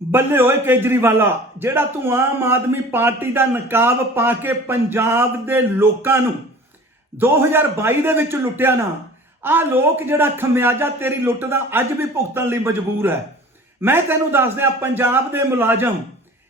ਬੱਲੇ ਓਏ ਕੇਜਰੀਵਾਲਾ, ਜਿਹੜਾ ਤੂੰ ਆਮ ਆਦਮੀ ਪਾਰਟੀ ਦਾ ਨਕਾਬ ਪਾ ਕੇ ਪੰਜਾਬ ਦੇ ਲੋਕਾਂ ਨੂੰ 2022 ਦੇ ਵਿੱਚ ਲੁੱਟਿਆ ਨਾ ਆ ਲੋਕ ਜਿਹੜਾ ਖਮਿਆਜਾ ਤੇਰੀ ਲੁੱਟ ਦਾ ਅੱਜ ਵੀ ਭੁਗਤਣ ਲਈ ਮਜਬੂਰ ਹੈ। ਮੈਂ ਤੈਨੂੰ ਦੱਸ ਦਿਆਂ ਪੰਜਾਬ ਦੇ ਮੁਲਾਜ਼ਮ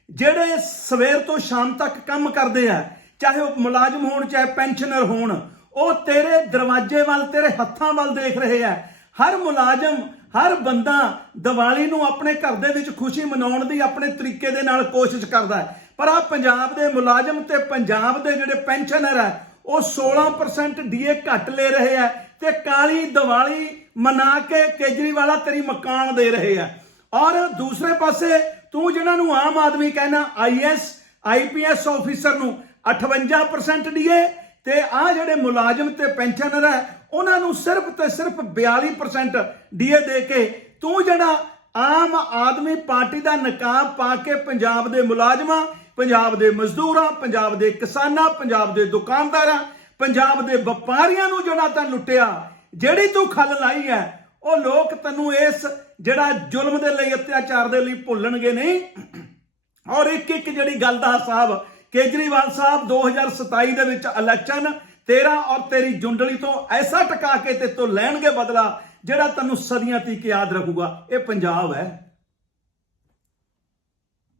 ਜਿਹੜੇ ਸਵੇਰ ਤੋਂ ਸ਼ਾਮ ਤੱਕ ਕੰਮ ਕਰਦੇ ਆ, ਚਾਹੇ ਉਹ ਮੁਲਾਜ਼ਮ ਹੋਣ, ਚਾਹੇ ਪੈਨਸ਼ਨਰ ਹੋਣ, ਉਹ ਤੇਰੇ ਦਰਵਾਜ਼ੇ ਵੱਲ, ਤੇਰੇ ਹੱਥਾਂ ਵੱਲ ਦੇਖ ਰਹੇ ਆ। ਹਰ ਮੁਲਾਜ਼ਮ ਹਰ ਬੰਦਾ ਦੀਵਾਲੀ ਨੂੰ ਆਪਣੇ ਘਰ ਦੇ ਵਿੱਚ ਖੁਸ਼ੀ ਮਨਾਉਣ ਦੀ ਆਪਣੇ ਤਰੀਕੇ ਦੇ ਨਾਲ ਕੋਸ਼ਿਸ਼ ਕਰਦਾ ਹੈ। ਪਰ ਆ ਪੰਜਾਬ ਦੇ ਮੁਲਾਜ਼ਮ ਤੇ ਪੰਜਾਬ ਦੇ ਜਿਹੜੇ ਪੈਨਸ਼ਨਰ ਹੈ, ਉਹ 16% ਡੀਏ ਘੱਟ ਲੈ ਰਹੇ ਆ ਤੇ ਕਾਲੀ ਦੀਵਾਲੀ ਮਨਾ ਕੇ ਕੇਜਰੀਵਾਲਾ ਤੇਰੀ ਮਕਾਨ ਦੇ ਰਹੇ ਆ ਔਰ ਦੂਸਰੇ ਪਾਸੇ ਤੂੰ ਜਿਹਨਾਂ ਨੂੰ ਆਮ ਆਦਮੀ ਕਹਿਣਾ ਆਈਐਸ ਆਈਪੀਐਸ ਆਫੀਸਰ ਨੂੰ 58% ਡੀਏ ਤੇ ਆ ਜਿਹੜੇ ਮੁਲਾਜ਼ਮ ਤੇ ਪੈਨਸ਼ਨਰ ਹੈ, ਉਹਨਾਂ ਨੂੰ ਸਿਰਫ ਤੇ ਸਿਰਫ 42% ਡੀਏ ਦੇ ਕੇ ਤੂੰ ਜਿਹੜਾ ਆਮ ਆਦਮੀ ਪਾਰਟੀ ਦਾ ਨਕਾਬ ਪਾ ਕੇ ਪੰਜਾਬ ਦੇ ਮੁਲਾਜ਼ਮਾਂ, ਪੰਜਾਬ ਦੇ ਮਜ਼ਦੂਰਾਂ, ਪੰਜਾਬ ਦੇ ਕਿਸਾਨਾਂ, ਪੰਜਾਬ ਦੇ ਦੁਕਾਨਦਾਰਾਂ, ਪੰਜਾਬ ਦੇ ਵਪਾਰੀਆਂ ਨੂੰ ਜਿਹੜਾ ਤਾਂ ਲੁੱਟਿਆ, ਜਿਹੜੀ ਤੂੰ ਖੱਲ ਲਾਈ ਹੈ, ਉਹ ਲੋਕ ਤੈਨੂੰ ਇਸ ਜਿਹੜਾ ਜ਼ੁਲਮ ਦੇ ਲਈ, ਅਤਿਆਚਾਰ ਦੇ ਲਈ ਭੁੱਲਣਗੇ ਨਹੀਂ। ਔਰ ਇੱਕ ਇੱਕ ਜਿਹੜੀ ਗੱਲ ਦਾ ਹਿਸਾਬ ਕੇਜਰੀਵਾਲ ਸਾਹਿਬ 2027 ਦੇ ਵਿੱਚ ਇਲੈਕਸ਼ਨ, ਤੇਰਾ ਔਰ ਤੇਰੀ ਜੁੰਡਲੀ ਤੋਂ ਐਸਾ ਟਕਾ ਕੇ ਤੇ ਤੋਂ ਲੈਣਗੇ ਬਦਲਾ ਜਿਹੜਾ ਤੈਨੂੰ ਸਦੀਆਂ ਤੀਕ ਯਾਦ ਰੱਖੂਗਾ ਇਹ ਪੰਜਾਬ ਹੈ।